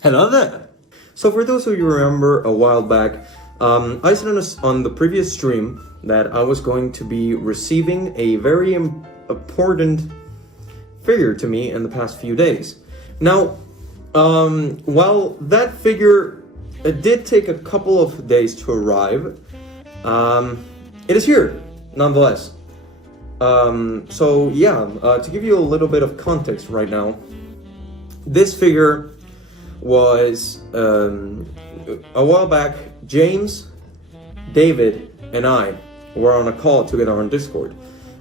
Hello there! So for those of you who remember a while back, I said on the previous stream that I was going to be receiving a very important figure to me in the past few days. Now, while that figure did take a couple of days to arrive, it is here, nonetheless. To give you a little bit of context right now, this figure was, a while back, James, David, and I were on a call together on Discord.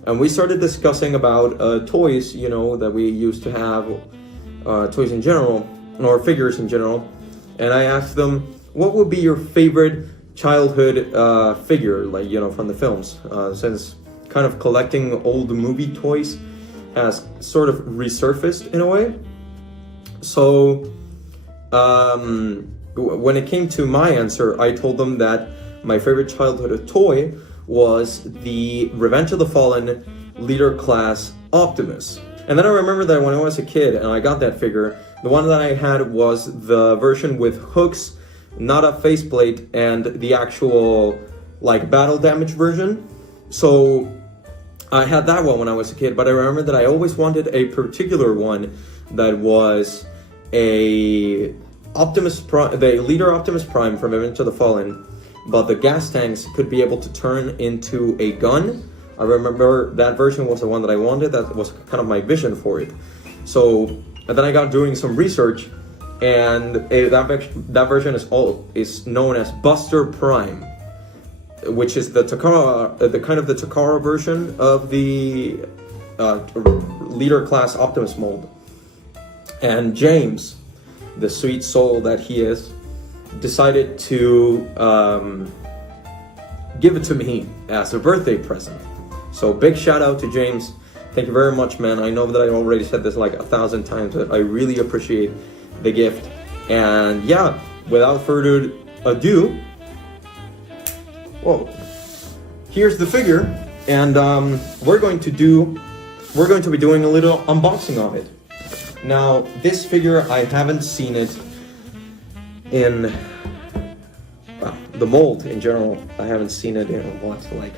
And we started discussing about toys, you know, that we used to have, toys in general, or figures in general. And I asked them, what would be your favorite childhood figure, like, you know, from the films? Since kind of collecting old movie toys has sort of resurfaced in a way. So, when it came to my answer, I told them that my favorite childhood toy was the Revenge of the Fallen Leader Class Optimus. And then I remember that when I was a kid and I got that figure, the one that I had was the version with hooks, not a faceplate, and the actual, like, battle damage version. So I had that one when I was a kid, but I remember that I always wanted a particular one that was a Optimus Prime, the Leader Optimus Prime from Revenge of the Fallen, but the gas tanks could be able to turn into a gun. I remember that version was the one that I wanted. That was kind of my vision for it. So and then I got doing some research, and that version is known as Buster Prime, which is the Takara, the Takara version of the Leader Class Optimus mold. And James, the sweet soul that he is, decided to give it to me as a birthday present. So big shout out to James. Thank you very much, man. I know that I already said this like 1,000 times, but I really appreciate the gift. And yeah, without further ado, whoa, here's the figure, and we're going to be doing a little unboxing of it. Now, this figure, I haven't seen it in, well, the mold in general. I haven't seen it in, what, like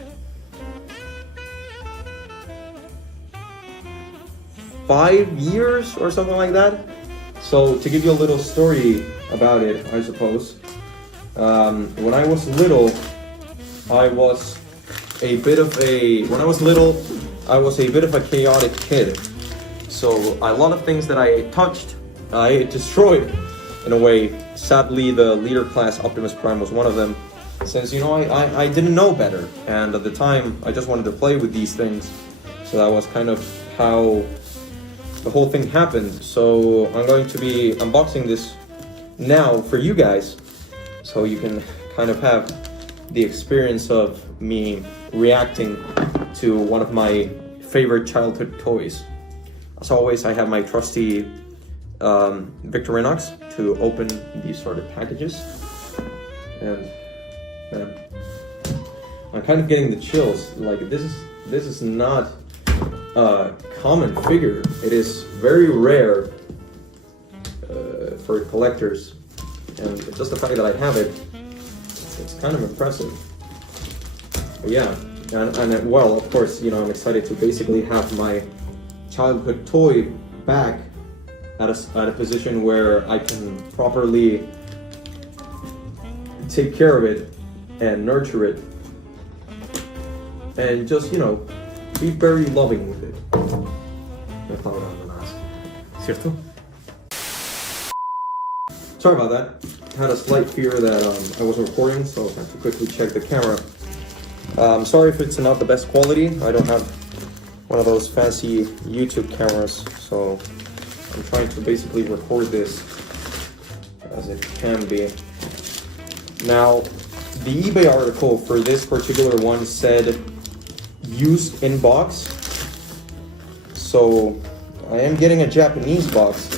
5 years or something like that. So, to give you a little story about it, I suppose, when I was little, I was a bit of a chaotic kid. So a lot of things that I touched, I destroyed in a way. Sadly, the Leader Class Optimus Prime was one of them, since, you know, I didn't know better. And at the time, I just wanted to play with these things. So that was kind of how the whole thing happened. So I'm going to be unboxing this now for you guys, so you can kind of have the experience of me reacting to one of my favorite childhood toys. As always, I have my trusty Victorinox to open these sort of packages. And man, I'm kind of getting the chills. Like, this is not a common figure. It is very rare for collectors, and just the fact that I have it, it's kind of impressive. But yeah, and well, of course, you know, I'm excited to basically have my childhood toy back at a position where I can properly take care of it and nurture it, and just, you know, be very loving with it. ¿Cierto? Sorry about that. Had a slight fear that I wasn't recording, so I have to quickly check the camera. Sorry if it's not the best quality. I don't have one of those fancy YouTube cameras, so I'm trying to basically record this as it can be. Now, the eBay article for this particular one said used in box, so I am getting a Japanese box,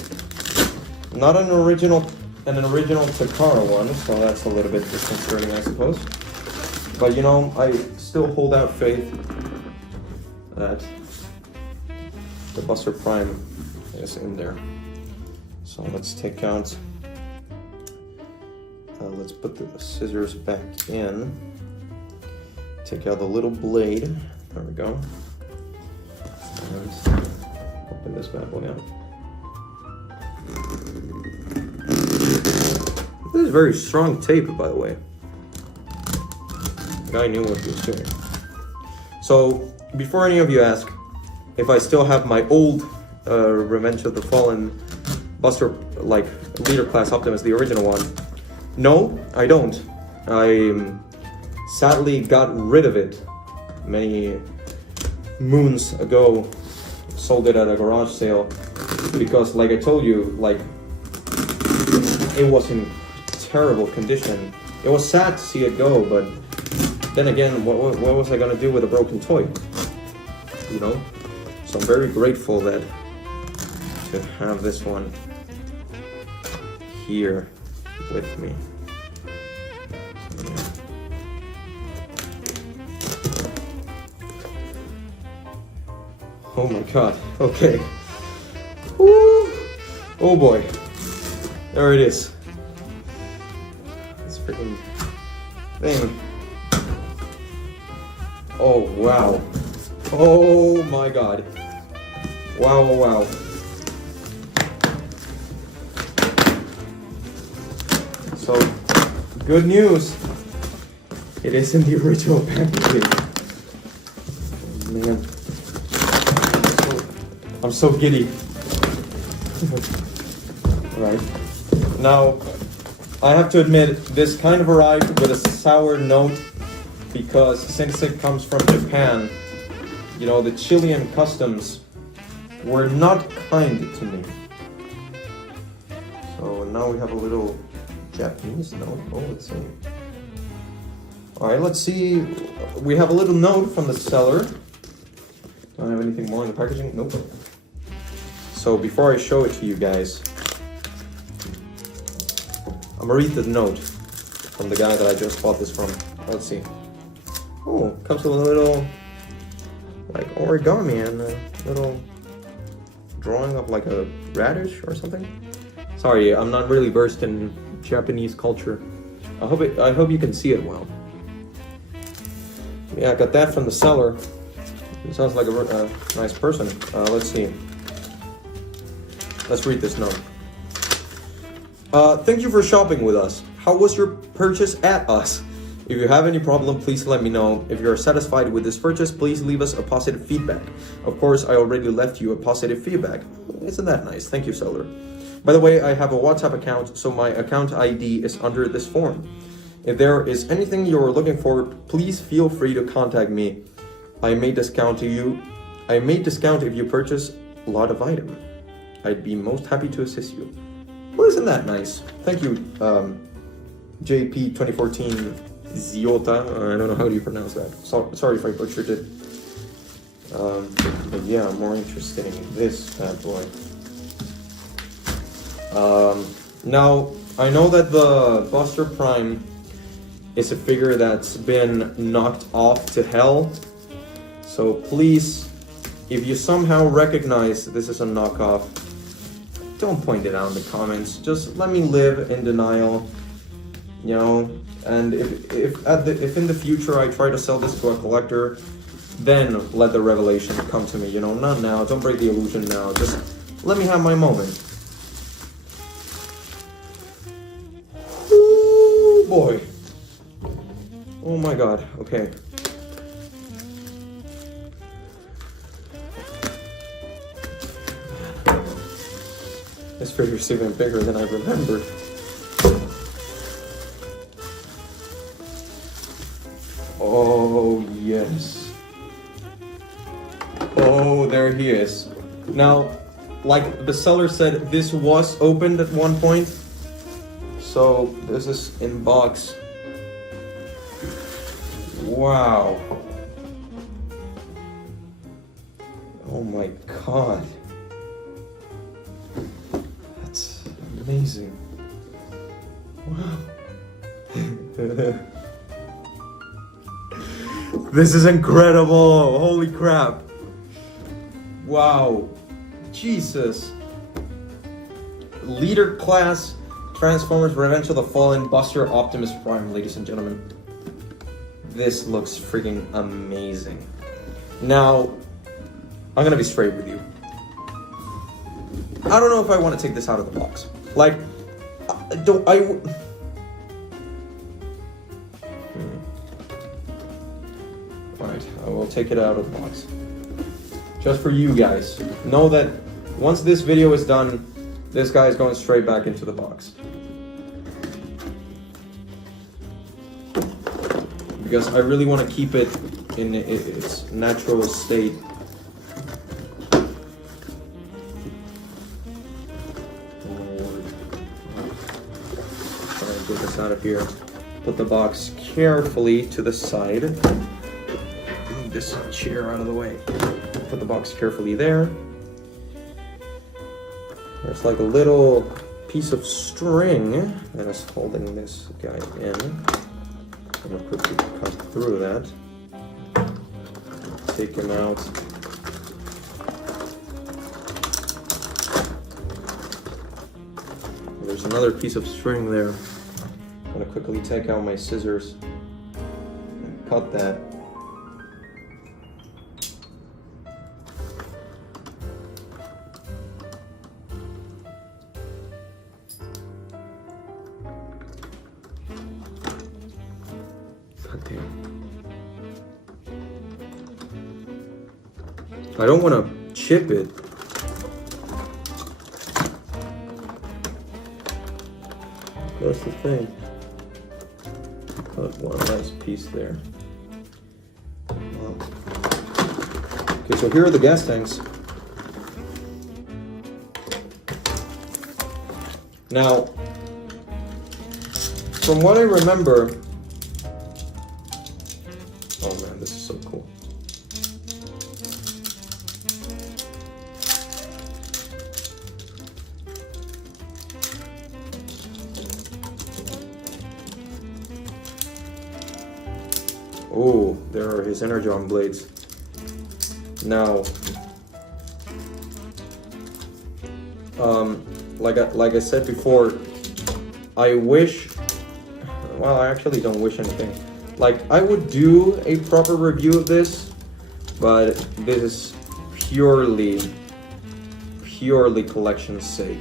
not an original Takara one, so that's a little bit disconcerting, I suppose. But, you know, I still hold out faith that the Buster Prime is in there. So let's take out Let's put the scissors back in. Take out the little blade. There we go. And open this bad boy out. This is very strong tape, by the way. The guy knew what he was doing. So, before any of you ask if I still have my old Revenge of the Fallen Buster, like, leader class Optimus, the original one, no, I don't. I sadly got rid of it many moons ago. Sold it at a garage sale because, like I told you, like, it was in terrible condition. It was sad to see it go, but then again, what was I gonna do with a broken toy? You know? So I'm very grateful that to have this one here with me. So, yeah. Oh my god, okay. Woo. Oh boy. There it is. This freaking thing. Oh wow. Oh my god. Wow, wow. So, good news. It is in the original packaging. Oh, man. I'm so giddy. Right. Now, I have to admit, this kind of arrived with a sour note because since it comes from Japan, you know, the Chilean customs were not kind to me. So now we have a little Japanese note. Oh, let's see. Alright, let's see. We have a little note from the seller. Don't have anything more in the packaging? Nope. So before I show it to you guys, I'm gonna read the note from the guy that I just bought this from. Let's see. Oh, comes with a little, like, origami and a little drawing of like a radish or something. Sorry, I'm not really versed in Japanese culture. I hope you can see it well. Yeah, I got that from the seller. He sounds like a nice person. Let's see. Let's read this note. Thank you for shopping with us. How was your purchase at us? If you have any problem, please let me know. If you are satisfied with this purchase, please leave us a positive feedback. Of course, I already left you a positive feedback. Isn't that nice? Thank you, seller. By the way, I have a WhatsApp account, so my account ID is under this form. If there is anything you're looking for, please feel free to contact me. I may discount if you purchase a lot of items. I'd be most happy to assist you. Well, isn't that nice? Thank you, JP 2014 Ziota. I don't know how do you pronounce that. Sorry if I butchered it. But yeah, I'm more interested in this bad boy. Now, I know that the Buster Prime is a figure that's been knocked off to hell. So please, if you somehow recognize this is a knockoff, don't point it out in the comments. Just let me live in denial, you know. And if in the future I try to sell this to a collector, then let the revelation come to me. You know, not now. Don't break the illusion now. Just let me have my moment. Ooh, boy. Oh my god. Okay. This figure's even bigger than I remembered. Oh, yes. Oh, there he is. Now, like the seller said, this was opened at one point. So, this is in box. Wow. Oh my god. That's amazing. Wow. This is incredible! Holy crap! Wow! Jesus! Leader class Transformers Revenge of the Fallen Buster Optimus Prime, ladies and gentlemen. This looks freaking amazing. Now, I'm gonna be straight with you. I don't know if I want to take this out of the box. Like, Alright, I will take it out of the box. Just for you guys. Know that once this video is done, this guy is going straight back into the box. Because I really want to keep it in its natural state. Get this out of here. Put the box carefully to the side. Move this chair out of the way. Put the box carefully there. There's like a little piece of string that is holding this guy in. I'm gonna quickly cut through that. Take him out. There's another piece of string there. I'm gonna quickly take out my scissors and cut that. God damn. I don't want to chip it. That's the thing. Cut one last piece there. Wow. Okay, so here are the gas tanks. Now, from what I remember, oh man, this is so cool. Oh, there are his Energon blades. Now, like I said before, I wish. Well, I actually don't wish anything. Like, I would do a proper review of this, but this is purely collection's sake.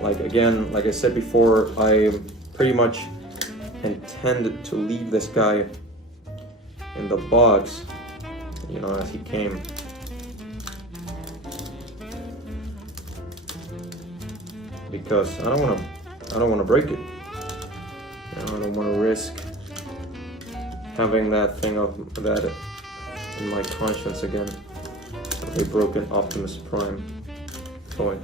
Like, again, like I said before, I pretty much intended to leave this guy in the box, you know, as he came. Because I don't want to break it. You know, I don't want to risk having that thing of that in my conscience again. A broken Optimus Prime toy.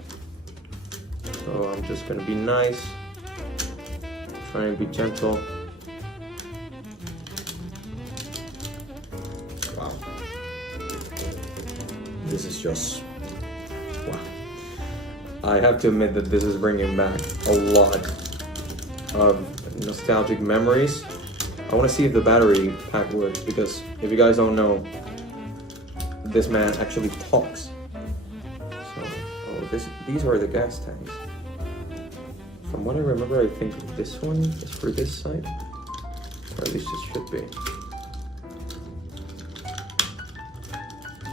So I'm just gonna be nice, try and be gentle. Wow. This is just, wow. I have to admit that this is bringing back a lot of nostalgic memories. I want to see if the battery pack works, because if you guys don't know, this man actually talks. So, oh, these are the gas tanks. From what I remember, I think this one is for this side, or at least it should be.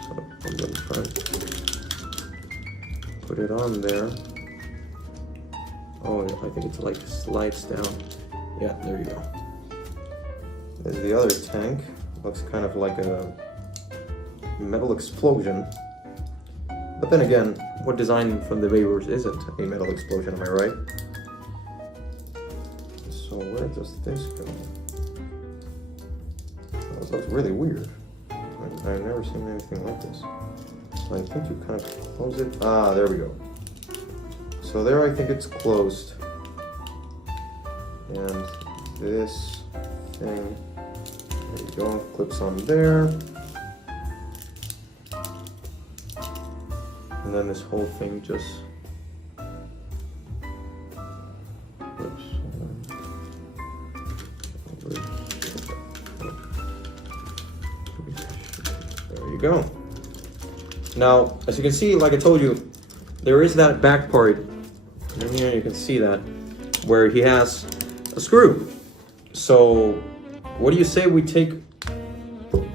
So I'm gonna try and put it on there. Oh, I think it's like slides down. Yeah, there you go. There's the other tank. Looks kind of like a metal explosion. But then again, what design from the Bayverse isn't a metal explosion, am I right? So where does this go? Oh, this looks really weird. I've never seen anything like this. So I think you kind of close it. Ah, there we go. So there I think it's closed. And this thing, there you go, clips on there. And then this whole thing just clips there you go. Now, as you can see, like I told you, there is that back part. And here you can see that. where he has a screw. So what do you say we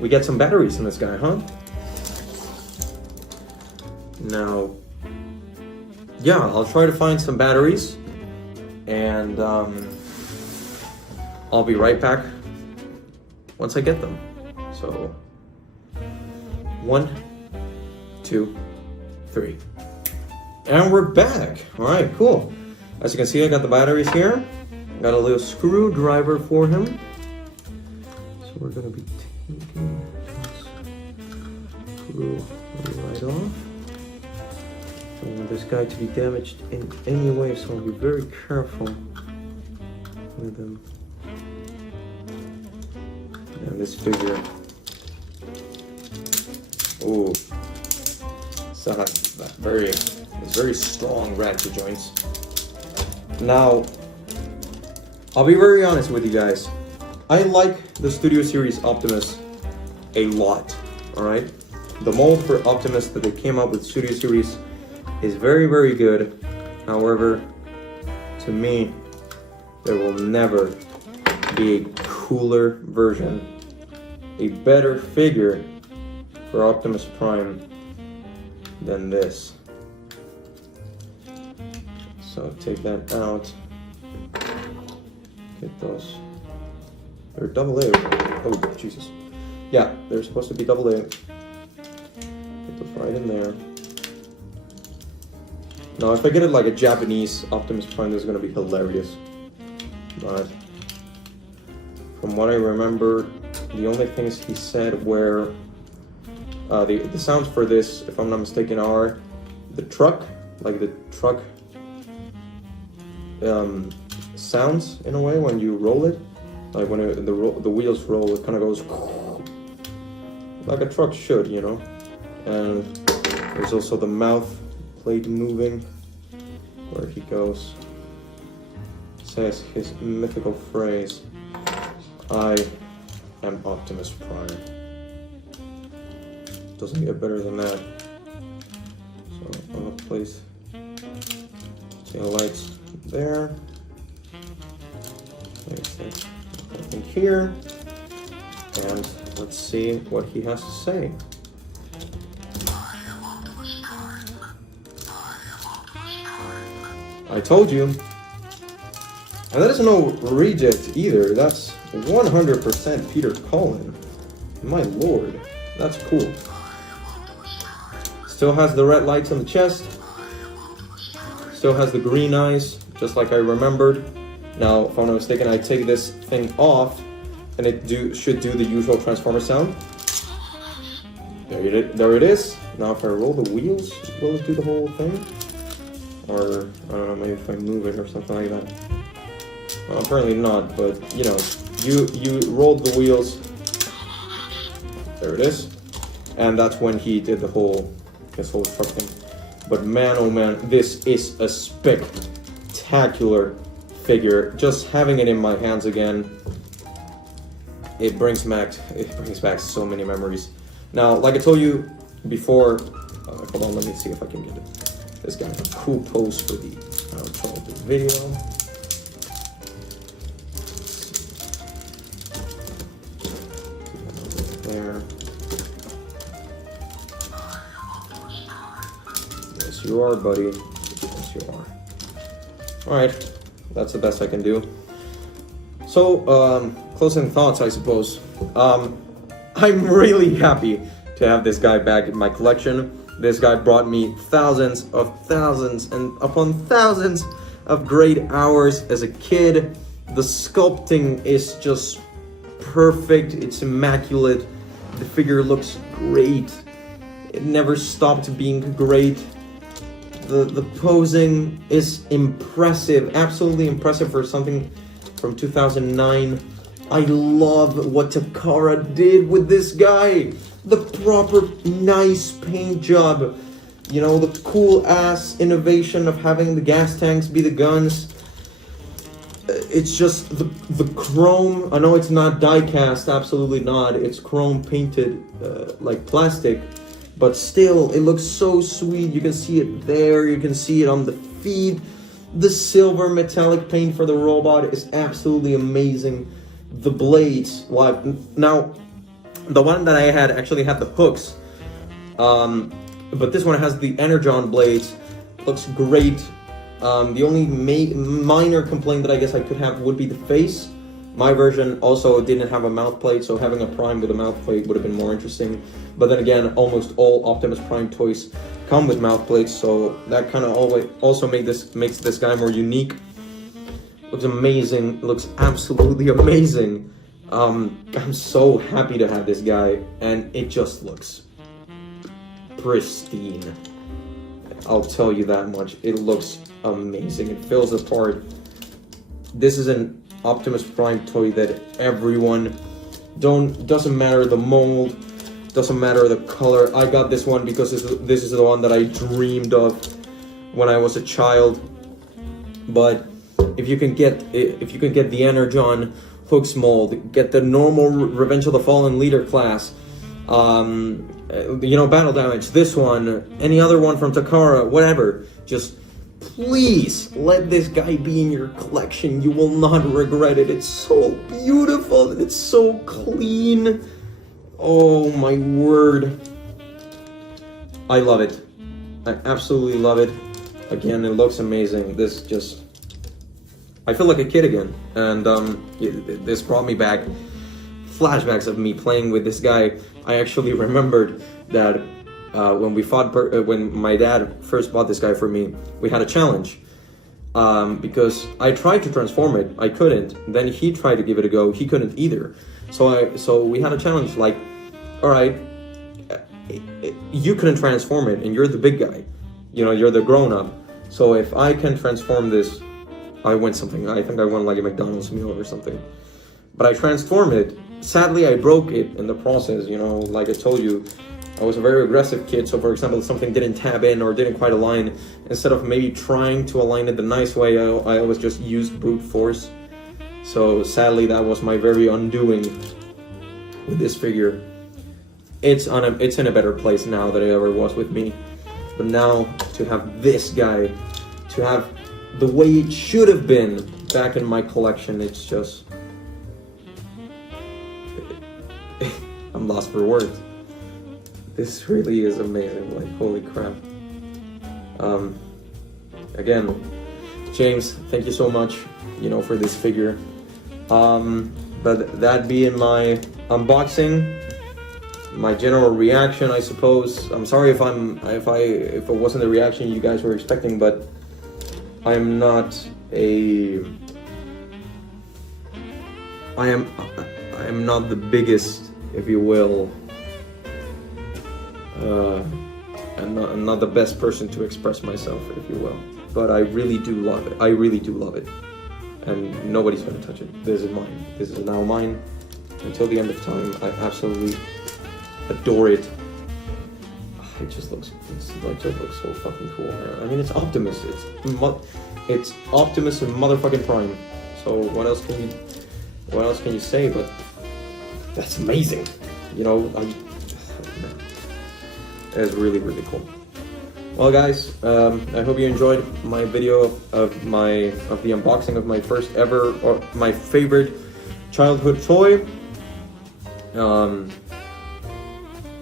get some batteries in this guy, huh? Now, yeah, I'll try to find some batteries, and I'll be right back once I get them. So 1, 2, 3. And we're back. All right, cool. As you can see, I got the batteries here. Got a little screwdriver for him. So we're gonna be taking this screw right off. I don't want this guy to be damaged in any way, so I'll be very careful with him. And this figure. Ooh. So it's very strong ratchet joints. Now, I'll be very honest with you guys. I like the Studio Series Optimus a lot, alright? The mold for Optimus that they came up with Studio Series is very, very good. However, to me, there will never be a cooler version, a better figure for Optimus Prime than this. So take that out. Get those. They're double A. Oh, Jesus. Yeah, they're supposed to be double A. Get those right in there. Now, if I get it like a Japanese Optimus Prime, this is going to be hilarious. But from what I remember, the only things he said were the sounds for this, if I'm not mistaken, are the truck, like the truck sounds in a way when you roll it, like when the wheels roll, it kind of goes like a truck should, you know. And there's also the mouth plate moving where he goes, says his mythical phrase, "I am Optimus Prime." Doesn't get better than that. So I'm gonna place tail lights there. Place that in here, and let's see what he has to say. I told you. And that is no reject either. That's 100% Peter Cullen. My lord, that's cool. Still has the red lights on the chest. Still has the green eyes, just like I remembered. Now, if I'm not mistaken, I take this thing off, and it should do the usual Transformer sound. There it is. Now, if I roll the wheels, will it do the whole thing? Or, I don't know, maybe if I move it or something like that. Well, apparently not, but, you know, you rolled the wheels. There it is. And that's when he did this whole truck thing. But man, oh man, this is a spectacular figure. Just having it in my hands again, it brings back so many memories. Now, like I told you before, hold on, let me see if I can get it. This guy has a cool pose for the outro of the video. There. Yes, you are, buddy. Yes, you are. Alright, that's the best I can do. So, closing thoughts, I suppose. I'm really happy to have this guy back in my collection. This guy brought me thousands and upon thousands of great hours as a kid. The sculpting is just perfect. It's immaculate. The figure looks great. It never stopped being great. The posing is impressive, absolutely impressive for something from 2009. I love what Takara did with this guy. The proper nice paint job. You know, the cool ass innovation of having the gas tanks be the guns. It's just the chrome. I know it's not die cast, absolutely not. It's chrome painted like plastic. But still, it looks so sweet. You can see it there. You can see it on the feet. The silver metallic paint for the robot is absolutely amazing. The blades, like, now, the one that I had actually had the hooks, but this one has the Energon blades. Looks great. The only minor complaint that I guess I could have would be the face. My version also didn't have a mouth plate, so having a Prime with a mouth plate would have been more interesting. But then again, almost all Optimus Prime toys come with mouth plates, so that kind of also makes this guy more unique. Looks amazing. Looks absolutely amazing. I'm so happy to have this guy, and it just looks pristine. I'll tell you that much. It looks amazing. It fills the part. This is an Optimus Prime toy that everyone doesn't matter the mold, doesn't matter the color. I got this one because this is the one that I dreamed of when I was a child. But if you can get the Energon hooks mold, get the normal Revenge of the Fallen leader class, battle damage, this one, any other one from Takara, whatever, just please let this guy be in your collection. You will not regret it. It's so beautiful. It's so clean. Oh my word. I love it. I absolutely love it. Again, it looks amazing. I feel like a kid again. And this brought me back flashbacks of me playing with this guy. I actually remembered that when my dad first bought this guy for me, we had a challenge. Because I tried to transform it, I couldn't. Then he tried to give it a go, he couldn't either. So we had a challenge like, all right, you couldn't transform it, and you're the big guy. You're the grown-up. So if I can transform this, I win something. I think I won like a McDonald's meal or something. But I transformed it. Sadly, I broke it in the process. Like I told you, I was a very aggressive kid. So for example, if something didn't tab in or didn't quite align, instead of maybe trying to align it the nice way, I always just used brute force. So sadly, that was my very undoing with this figure. It's in a better place now than it ever was with me. But now to have this guy, to have the way it should have been back in my collection, it's just I'm lost for words. This really is amazing. Like, holy crap. Again, James, thank you so much, for this figure. But that being my unboxing, my general reaction, I suppose. I'm sorry if it wasn't the reaction you guys were expecting, but I am not the biggest, if you will. I'm not the best person to express myself, if you will. But I really do love it. I really do love it. And nobody's gonna touch it. This is mine. This is now mine until the end of time. I absolutely adore it. It just looks so fucking cool. I mean, it's Optimus. It's Optimus and motherfucking Prime. So what else can you say? But that's amazing. It's really, really cool. Well, guys, I hope you enjoyed my video of the unboxing of my first ever, or my favorite childhood toy.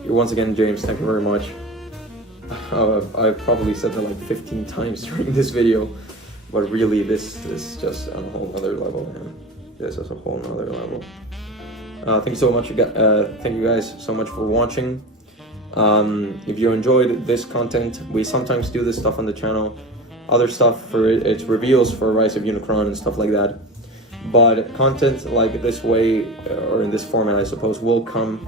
Once again, James, thank you very much. I've probably said that like 15 times during this video, but really, this is just on a whole other level, man. This is a whole nother level. Thank you so much. Thank you guys so much for watching. If you enjoyed this content, we sometimes do this stuff on the channel. Other stuff it's reveals for Rise of Unicron and stuff like that. But content like this way, or in this format, I suppose, will come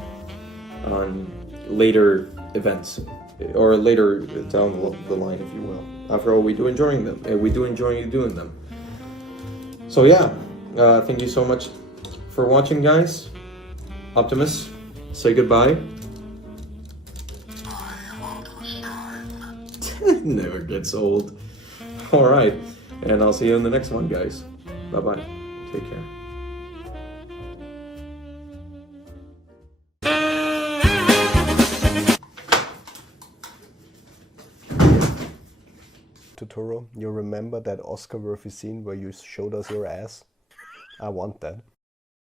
on later events, or later down the line, if you will. After all, we do enjoy them. We do enjoy doing them. So yeah, thank you so much for watching, guys. Optimus, say goodbye. Never gets old. All right, and I'll see you in the next one, guys. Bye bye. Take care. Arturo, you remember that Oscar-worthy scene where you showed us your ass? I want that.